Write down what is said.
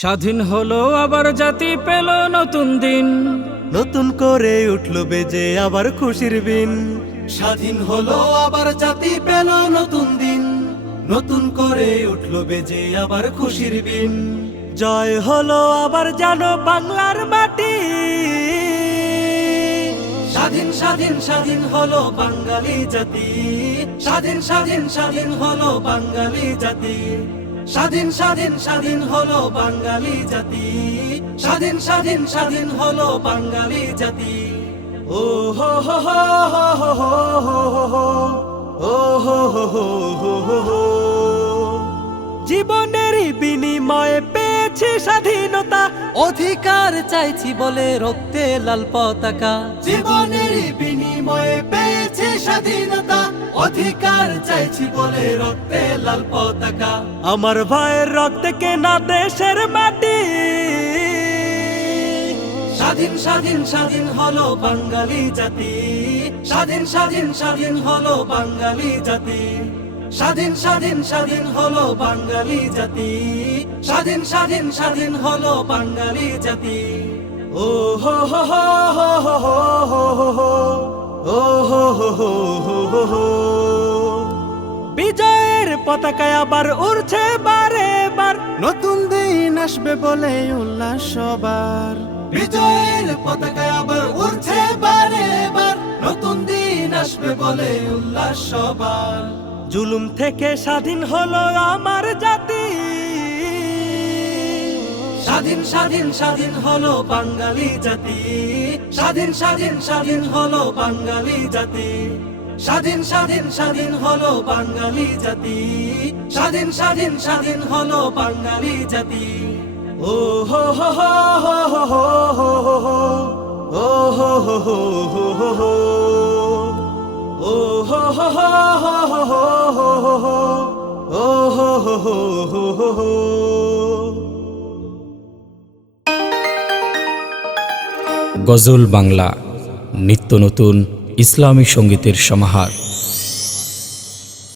স্বাধীন হলো আবার জাতি পেল নতুন দিন। নতুন করে উঠল বেজে আবার খুশির বিন। স্বাধীন হলো আবার জাতি পেল নতুন দিন। নতুন করে উঠল বেজে আবার খুশির বিন। জয় হলো আবার জানো বাংলার মাটি। স্বাধীন স্বাধীন স্বাধীন হলো বাঙালি জাতি। স্বাধীন স্বাধীন স্বাধীন হলো বাঙালি জাতি। স্বাধীন স্বাধীন স্বাধীন হলো বাঙালি জাতি স্বাধীন স্বাধীন স্বাধীন হলো বাঙালি জাতি ও হো হো হো হো হো হো ও হো হো হো হো জীবনের বিনিময়ে পেয়েছি স্বাধীনতা। অধিকার চাইছি বলে রক্তে লাল পতাকা। জীবনের বিনিময়ে পেয়েছে স্বাধীনতা। অধিকার চাইছি বলে রক্তে লাল পতাকা। আমার ভাইয়ের রক্তে কেনা দেশের মাটি। স্বাধীন স্বাধীন স্বাধীন হলো বাঙালি জাতি। স্বাধীন স্বাধীন স্বাধীন হলো বাঙালি জাতি। স্বাধীন স্বাধীন স্বাধীন হলো বাঙালি জাতি স্বাধীন স্বাধীন স্বাধীন হলো বাঙালি জাতি ও হো হো হো হো হো হো হো হো। হো। বিজয়ের পতাকায় আবার উড়ছে বারে বার নতুন দিন আসবে বলে উল্লাস সবার বিজয়ের পতাকা আবার উড়ছে বারে বার নতুন দিন আসবে বলে উল্লাস সবার জুলুম থেকে স্বাধীন হলো আমার জাতি স্বাধীন স্বাধীন স্বাধীন হলো বাঙালি জাতি স্বাধীন স্বাধীন স্বাধীন হলো বাঙালি জাতি স্বাধীন স্বাধীন স্বাধীন হলো বাঙালি জাতি স্বাধীন স্বাধীন স্বাধীন হলো বাঙালি জাতি ও হো হো হো হো হো হো হো হো। হো হো হো হো হো হো। ও হো হো হো গজল বাংলা নিত্য নতুন ইসলামী সঙ্গীতের সমাহার।